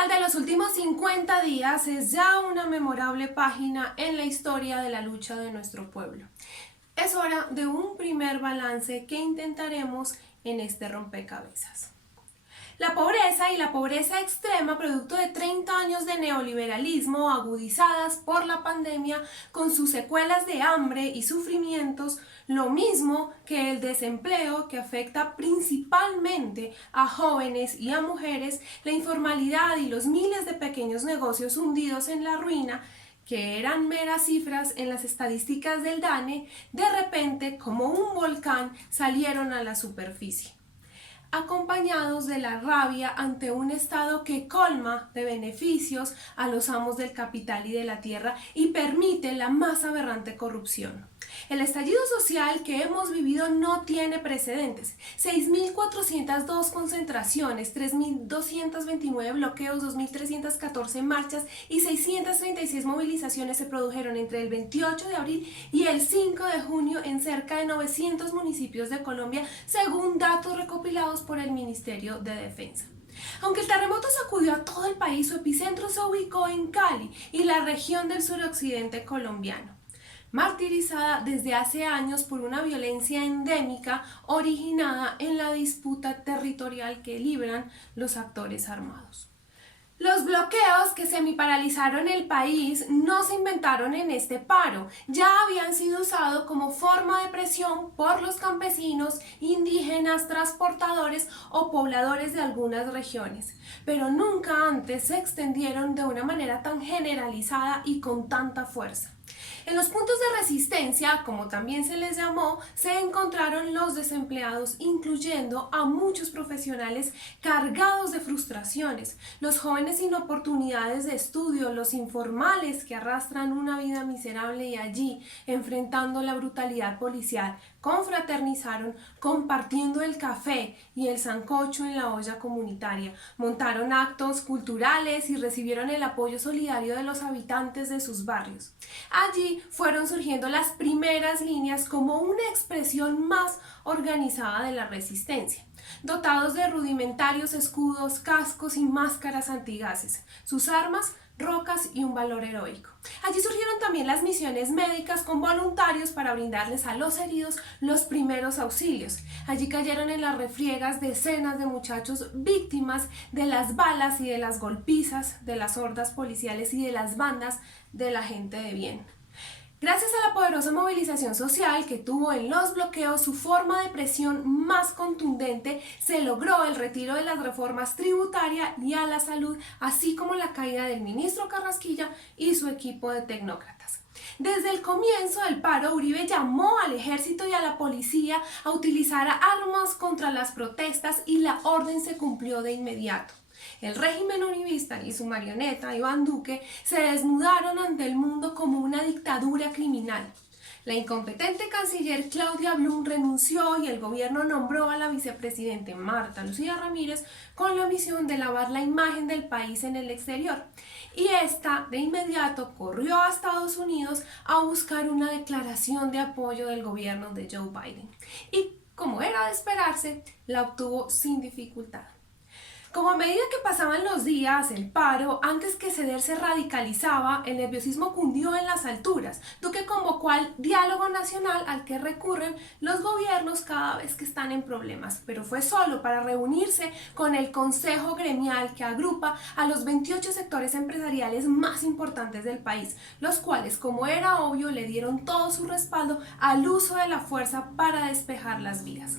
social de los últimos 50 días es ya una memorable página en la historia de la lucha de nuestro pueblo. Es hora de un primer balance que intentaremos en este rompecabezas. La pobreza y la pobreza extrema, producto de 30 años de neoliberalismo agudizadas por la pandemia con sus secuelas de hambre y sufrimientos, lo mismo que el desempleo que afecta principalmente a jóvenes y a mujeres, la informalidad y los miles de pequeños negocios hundidos en la ruina, que eran meras cifras en las estadísticas del DANE, de repente, como un volcán, salieron a la superficie, acompañados de la rabia ante un Estado que colma de beneficios a los amos del capital y de la tierra y permite la más aberrante corrupción. El estallido social que hemos vivido no tiene precedentes. 6.402 concentraciones, 3.229 bloqueos, 2.314 marchas y 636 movilizaciones se produjeron entre el 28 de abril y el 5 de junio en cerca de 900 municipios de Colombia, según datos recopilados por el Ministerio de Defensa. Aunque el terremoto sacudió a todo el país, su epicentro se ubicó en Cali y la región del suroccidente colombiano, martirizada desde hace años por una violencia endémica originada en la disputa territorial que libran los actores armados. Los bloqueos que semiparalizaron el país no se inventaron en este paro, ya habían sido usados como forma de presión por los campesinos, indígenas, transportadores o pobladores de algunas regiones, pero nunca antes se extendieron de una manera tan generalizada y con tanta fuerza. En los puntos de resistencia, como también se les llamó, se encontraron los desempleados, incluyendo a muchos profesionales cargados de frustraciones, los jóvenes sin oportunidades de estudio, los informales que arrastran una vida miserable y allí, enfrentando la brutalidad policial, confraternizaron compartiendo el café y el sancocho en la olla comunitaria, montaron actos culturales y recibieron el apoyo solidario de los habitantes de sus barrios. Allí fueron surgiendo las primeras líneas como una expresión más organizada de la resistencia, dotados de rudimentarios escudos, cascos y máscaras antigases, sus armas, rocas y un valor heroico. Allí surgieron también las misiones médicas con voluntarios para brindarles a los heridos los primeros auxilios. Allí cayeron en las refriegas decenas de muchachos víctimas de las balas y de las golpizas de las hordas policiales y de las bandas de la gente de bien. Gracias a la poderosa movilización social que tuvo en los bloqueos su forma de presión más contundente, se logró el retiro de las reformas tributarias y a la salud, así como la caída del ministro Carrasquilla y su equipo de tecnócratas. Desde el comienzo del paro, Uribe llamó al ejército y a la policía a utilizar armas contra las protestas y la orden se cumplió de inmediato. El régimen uribista y su marioneta, Iván Duque, se desnudaron ante el mundo como una dictadura criminal. La incompetente canciller Claudia Blum renunció y el gobierno nombró a la vicepresidenta Marta Lucía Ramírez con la misión de lavar la imagen del país en el exterior. Y esta de inmediato corrió a Estados Unidos a buscar una declaración de apoyo del gobierno de Joe Biden. Y, como era de esperarse, la obtuvo sin dificultad. Como a medida que pasaban los días, el paro, antes que ceder, se radicalizaba, el nerviosismo cundió en las alturas. Duque convocó al diálogo nacional al que recurren los gobiernos cada vez que están en problemas, pero fue solo para reunirse con el Consejo Gremial que agrupa a los 28 sectores empresariales más importantes del país, los cuales, como era obvio, le dieron todo su respaldo al uso de la fuerza para despejar las vías.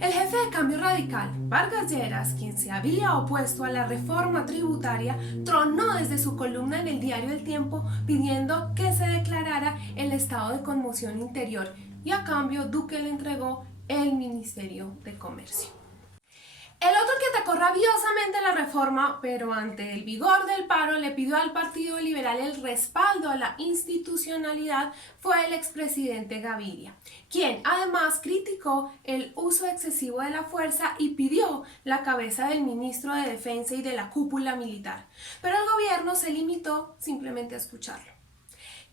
El jefe de Cambio Radical, Vargas Lleras, quien se había opuesto a la reforma tributaria, tronó desde su columna en el diario El Tiempo pidiendo que se declarara el estado de conmoción interior y a cambio Duque le entregó el Ministerio de Comercio. El otro que atacó rabiosamente la reforma, pero ante el vigor del paro le pidió al Partido Liberal el respaldo a la institucionalidad, fue el expresidente Gaviria, quien además criticó el uso excesivo de la fuerza y pidió la cabeza del ministro de Defensa y de la cúpula militar, pero el gobierno se limitó simplemente a escucharlo.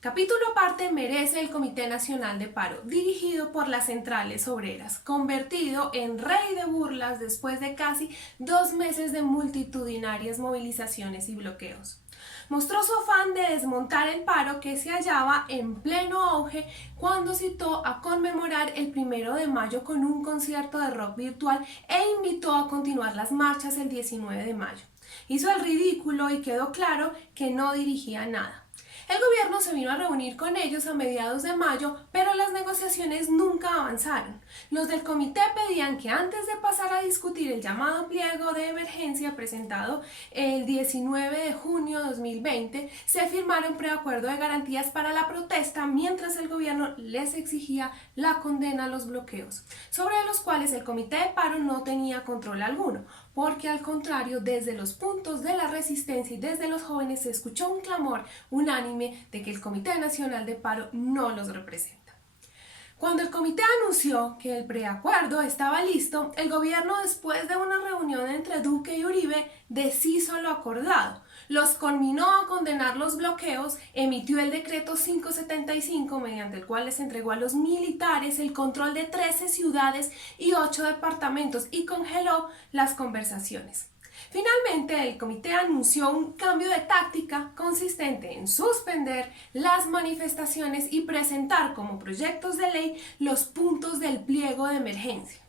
Capítulo aparte merece el Comité Nacional de Paro, dirigido por las centrales obreras, convertido en rey de burlas después de casi 2 meses de multitudinarias movilizaciones y bloqueos. Mostró su afán de desmontar el paro que se hallaba en pleno auge cuando citó a conmemorar el 1 de mayo con un concierto de rock virtual e invitó a continuar las marchas el 19 de mayo. Hizo el ridículo y quedó claro que no dirigía nada. El gobierno se vino a reunir con ellos a mediados de mayo, pero las negociaciones nunca avanzaron. Los del comité pedían que antes de pasar a discutir el llamado pliego de emergencia presentado el 19 de junio de 2020, se firmara un preacuerdo de garantías para la protesta, mientras el gobierno les exigía la condena a los bloqueos, sobre los cuales el comité de paro no tenía control alguno, porque al contrario, desde los puntos de la resistencia y desde los jóvenes se escuchó un clamor unánime de que el Comité Nacional de Paro no los representa. Cuando el comité anunció que el preacuerdo estaba listo, el gobierno, después de una reunión entre Duque y Uribe, deshizo lo acordado. Los conminó a condenar los bloqueos, emitió el decreto 575, mediante el cual les entregó a los militares el control de 13 ciudades y 8 departamentos y congeló las conversaciones. Finalmente, el comité anunció un cambio de táctica consistente en suspender las manifestaciones y presentar como proyectos de ley los puntos del pliego de emergencia.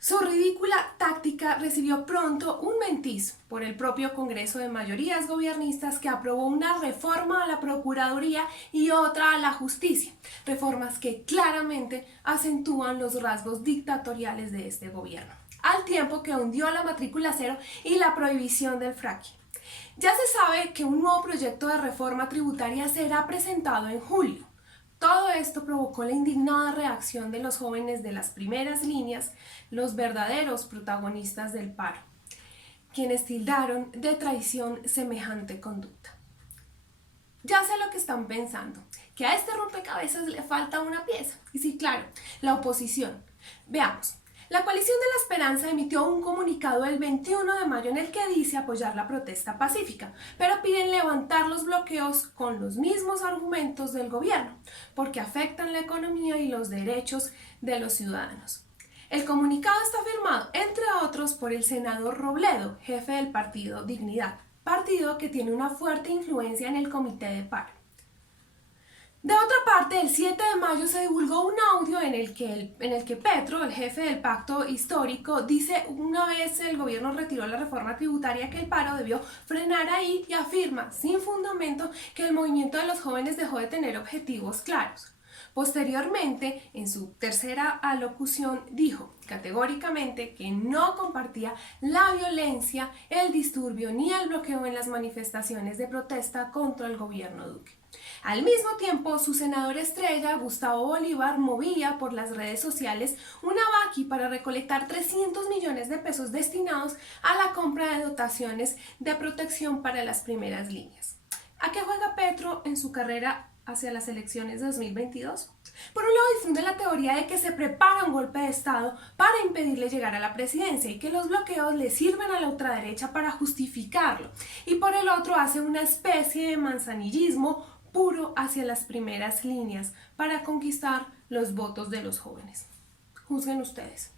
Su ridícula táctica recibió pronto un mentiz por el propio Congreso de mayorías gobiernistas, que aprobó una reforma a la Procuraduría y otra a la Justicia, reformas que claramente acentúan los rasgos dictatoriales de este gobierno, al tiempo que hundió la matrícula cero y la prohibición del fracking. Ya se sabe que un nuevo proyecto de reforma tributaria será presentado en julio. Todo esto provocó la indignada reacción de los jóvenes de las primeras líneas, los verdaderos protagonistas del paro, quienes tildaron de traición semejante conducta. Ya sé lo que están pensando, que a este rompecabezas le falta una pieza. Y sí, claro, la oposición. Veamos. La Coalición de la Esperanza emitió un comunicado el 21 de mayo en el que dice apoyar la protesta pacífica, pero piden levantar los bloqueos con los mismos argumentos del gobierno, porque afectan la economía y los derechos de los ciudadanos. El comunicado está firmado, entre otros, por el senador Robledo, jefe del partido Dignidad, partido que tiene una fuerte influencia en el comité de paro. De otra parte, el 7 de mayo se divulgó un audio en el que Petro, el jefe del pacto histórico, dice una vez el gobierno retiró la reforma tributaria que el paro debió frenar ahí, y afirma, sin fundamento, que el movimiento de los jóvenes dejó de tener objetivos claros. Posteriormente, en su tercera alocución, dijo categóricamente que no compartía la violencia, el disturbio ni el bloqueo en las manifestaciones de protesta contra el gobierno Duque. Al mismo tiempo, su senador estrella, Gustavo Bolívar, movía por las redes sociales una vaqui para recolectar 300 millones de pesos destinados a la compra de dotaciones de protección para las primeras líneas. ¿A qué juega Petro en su carrera hacia las elecciones de 2022? Por un lado, difunde la teoría de que se prepara un golpe de Estado para impedirle llegar a la presidencia y que los bloqueos le sirven a la ultraderecha para justificarlo, y por el otro hace una especie de manzanillismo puro hacia las primeras líneas para conquistar los votos de los jóvenes. Juzguen ustedes.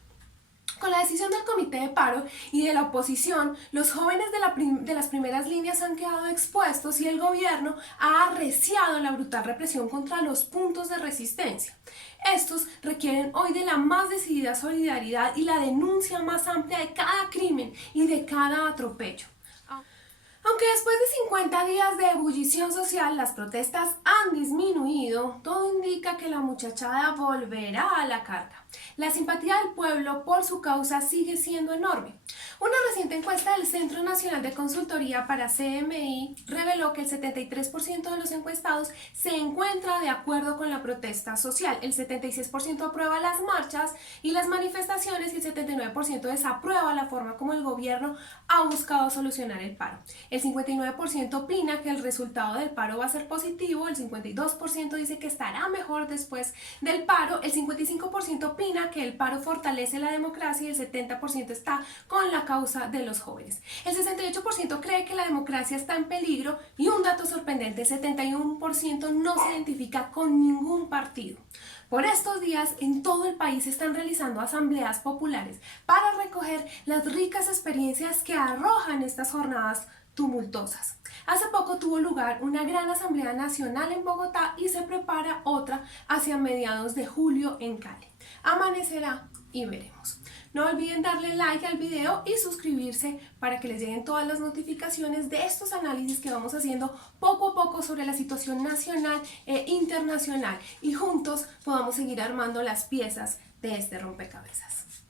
Con la decisión del comité de paro y de la oposición, los jóvenes de las primeras líneas han quedado expuestos y el gobierno ha arreciado la brutal represión contra los puntos de resistencia. Estos requieren hoy de la más decidida solidaridad y la denuncia más amplia de cada crimen y de cada atropello. Aunque después de 50 días de ebullición social las protestas han disminuido, todo indica que la muchachada volverá a la carga. La simpatía del pueblo por su causa sigue siendo enorme. Una reciente encuesta del Centro Nacional de Consultoría para CMI reveló que el 73% de los encuestados se encuentra de acuerdo con la protesta social, el 76% aprueba las marchas y las manifestaciones y el 79% desaprueba la forma como el gobierno ha buscado solucionar el paro. El 59% opina que el resultado del paro va a ser positivo, el 52% dice que estará mejor después del paro, el 55% opina determina que el paro fortalece la democracia y el 70% está con la causa de los jóvenes. El 68% cree que la democracia está en peligro y un dato sorprendente, el 71% no se identifica con ningún partido. Por estos días en todo el país se están realizando asambleas populares para recoger las ricas experiencias que arrojan estas jornadas tumultuosas. Hace poco tuvo lugar una gran asamblea nacional en Bogotá y se prepara otra hacia mediados de julio en Cali. Amanecerá y veremos. No olviden darle like al video y suscribirse para que les lleguen todas las notificaciones de estos análisis que vamos haciendo poco a poco sobre la situación nacional e internacional y juntos podamos seguir armando las piezas de este rompecabezas.